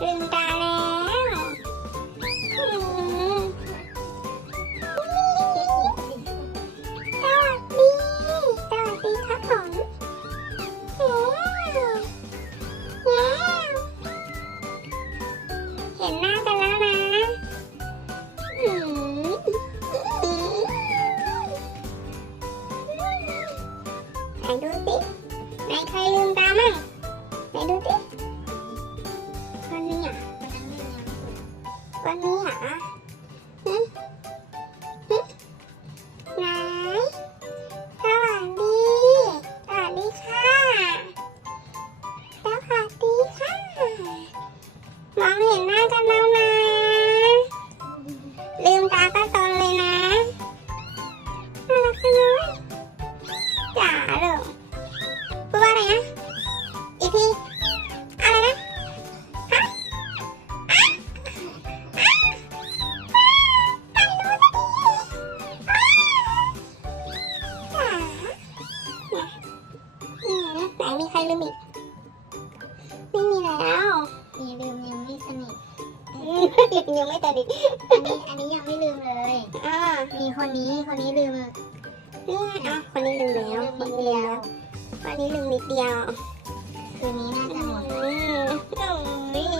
ลืมตาแล้วอืมสวัสดีสวัสดีครับผมว้าวเห็นหน้ากันแล้วนะไหนดูสิไหนใครลืมตามั่งไหนดูสิ วันนี้อะหึหึไหนสวัสดีสวัสดีค่ะสวัสดีค่ะ มองเห็นหน้ากันแล้วนะ มไหนมีใครลืมอีก ไม่มีแล้วมีลืมยังไม่สนิท ยังไม่ตัดอีกอันนี้อันนี้ยังไม่ลืมเลย อ่า มีคนนี้คนนี้ลืมเนี่ยอะคนนี้ลืมแล้วลืมคนินดเดีเดียยววคนนี้ลืมนิดเดียวคืนนี้น่าจะหมดอืมโอ้ย